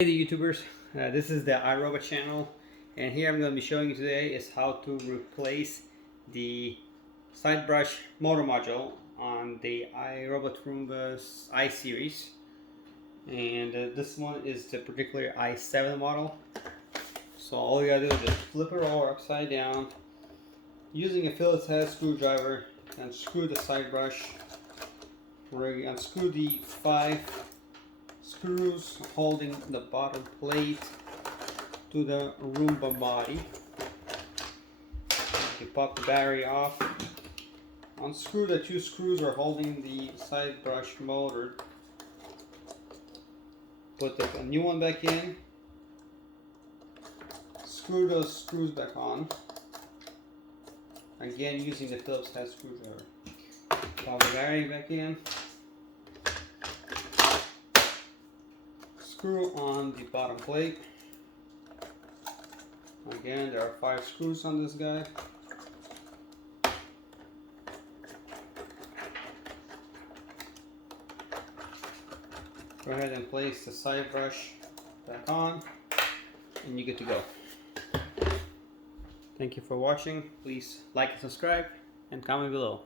Hey the YouTubers, this is the iRobot channel, and here I'm going to be showing you today is how to replace the side brush motor module on the iRobot Roomba's iSeries. And this one is the particular i7 model. So all you gotta do is just flip it over upside down using a Phillips head screwdriver and screw the side brush. Unscrew the 5 screws holding the bottom plate to the Roomba body. You pop the battery off. Unscrew the 2 screws are holding the side brush motor. Put a new one back in. Screw those screws back on. Again using the Phillips head screwdriver. Pop the battery back in. Screw on the bottom plate. Again, there are 5 screws on this guy. Go ahead and place the side brush back on, and you're good to go. Thank you for watching. Please like and subscribe, and comment below.